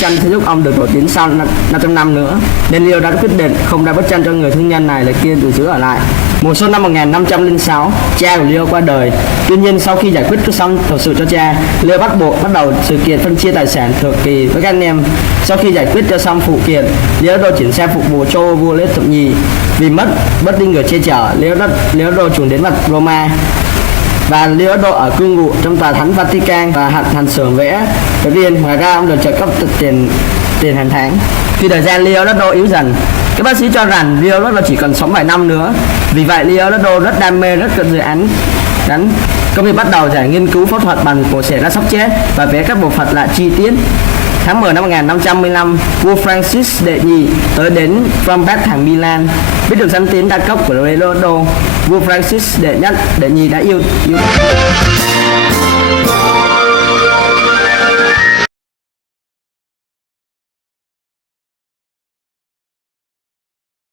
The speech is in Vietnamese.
tranh sẽ giúp ông được nổi tiếng sau 500 năm nữa, nên Leo đã quyết định không ra bức tranh cho người thương nhân này để kiên tự giữ ở lại. Mùa xuân năm 1506, cha của Leo qua đời. Tuy nhiên sau khi giải quyết xong hậu sự cho cha, Leo bắt đầu sự kiện phân chia tài sản thừa kỳ với các anh em. Sau khi giải quyết cho xong phụ kiện, Leonardo chuyển sang phục vụ cho vua Lết Thập Nhì. Vì mất đi người che chở, Leonardo chuyển đến mặt Roma, và Leonardo ở cư ngụ trong tòa thánh Vatican và hành xưởng vẽ riêng. Ngoài ra ông được trợ cấp tiền hàng tháng. Khi thời gian Leonardo yếu dần, các bác sĩ cho rằng Leonardo chỉ còn sống vài năm nữa. Vì vậy Leonardo rất đam mê, rất cần dự án công việc bắt đầu giải nghiên cứu phẫu thuật bằng cổ xẻ ra sắp chết và vẽ các bộ phận lại chi tiết. Tháng 10 năm 1515, vua Francis đệ nhị tới đến Frombat thẳng Milan. Biết được danh tiếng đa cấp của Leonardo, vua Francis đệ nhị đã yêu